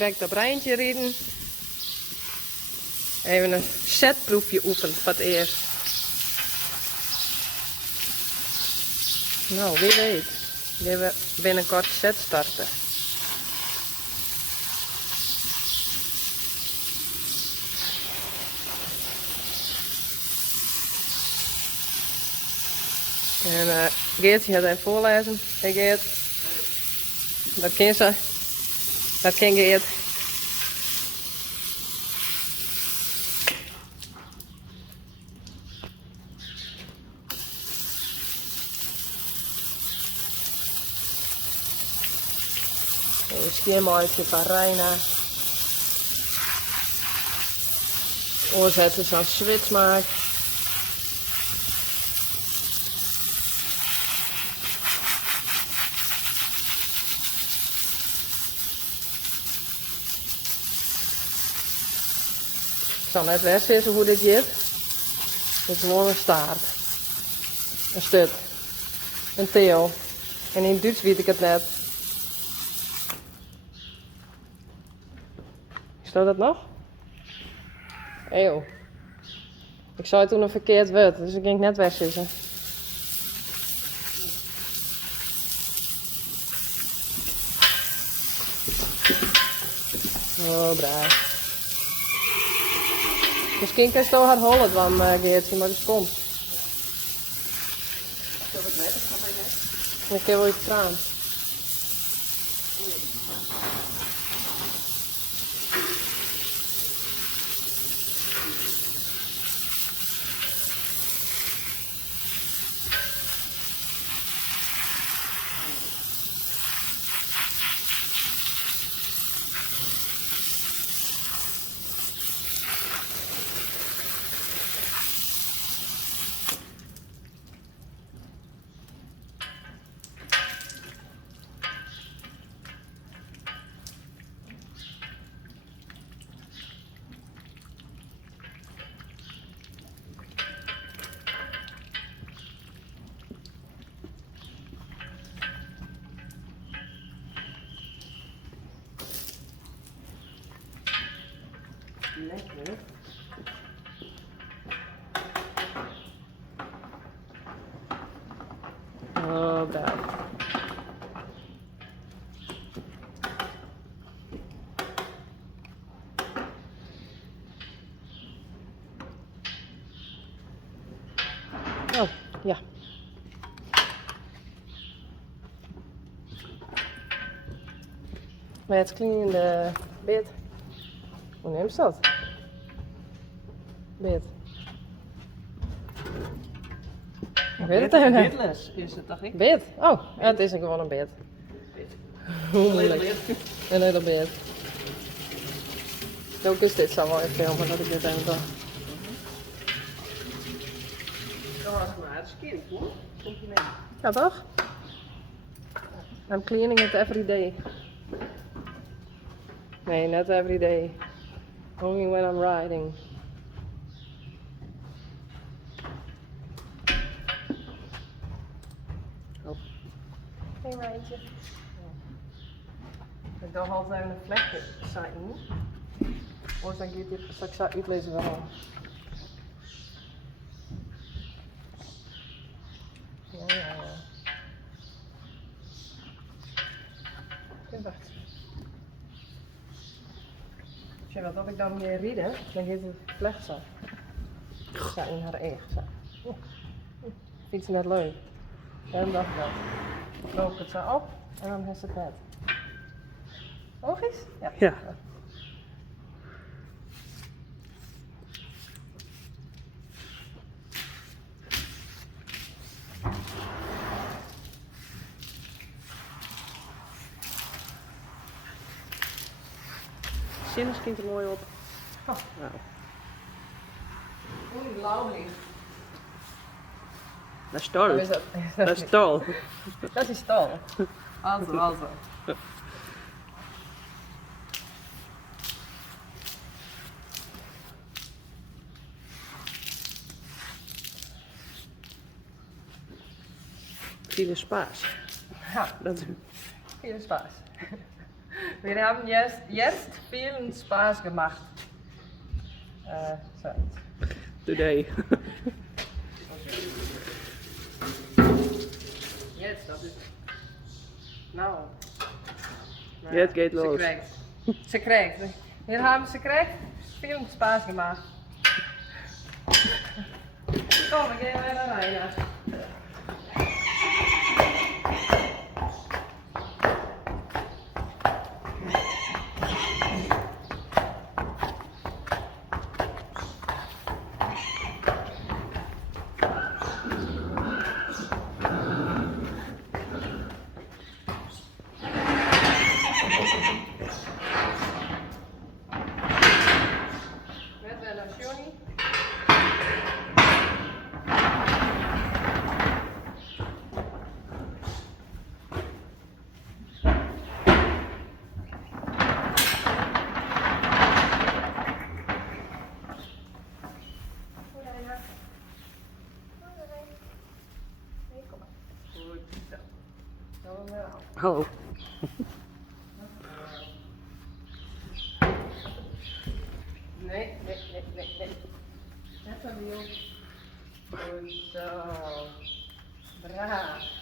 correct op rijntje rijden. Even een setproefje oefenen voor het eerst. Nou, wie weet. Gaan we binnenkort set starten. En Geertje gaat even voorlezen. Hey Geert. Dat kan ze. Dat kan Geert. Een schemaatje van Reina. Oorzetten zo'n switch maakt. Ik zal net wegzetten hoe dit gaat. Het is gewoon een staart. Een stut. Een teel. En in Duits weet ik het net. Staat dat nog? Eeuw. Ik zei toen een verkeerd woord, dus ik ging net wegzitten. Oh, braaf. Misschien kan je zo haar hollen van Geertje, maar dat komt. Ik heb wel iets traan. Lekker. Oh, braaf. Oh, ja. Maar het klinkt in de bed. Hoe neemt ze dat? Bed. Ik weet het even niet. Bedles is het toch niet? Bed? Oh, ja, het is gewoon een bed. Hoe moeilijk. Een hele bed. Ook is dit zo wel even filmen dat ik dit even doe. Dat was maar het kind hoor. Compliment. Ja toch? I'm cleaning it every day. Nee, not every day. Only when I'm riding. Oh. Geen rijtje. Ik doe altijd even een vlekje zijn. Of dan gaat dit straks uitlezen waarom. Ja. Wacht. Zie je wat ik dan hier rieden, dan gaat het vlecht zo. Zo in haar eigen. Zo. Vindt ze net leuk? Dan dacht ik dat. Loop het zo op en dan is het net. Oogjes? Ja. Ja. Zin schiet er mooi op. Oh. Nou, Oei, blauwlicht. dat is toll. Is dat? Dat is toll. Dat is tol. Also. Viele Spaß. Ja, Dat is veel spaas. Wir haben jetzt viel Spaß gemacht. So. Today. Jetzt, dat is. Nou. Jetzt geht los. Sekret. Wir haben Sekret viel Spaß gemacht. Komm, wir gehen wieder rein. Met relazioni. Goed zo. Dan weer af. Hallo. Nee. Net zo, Goed zo. Braaf.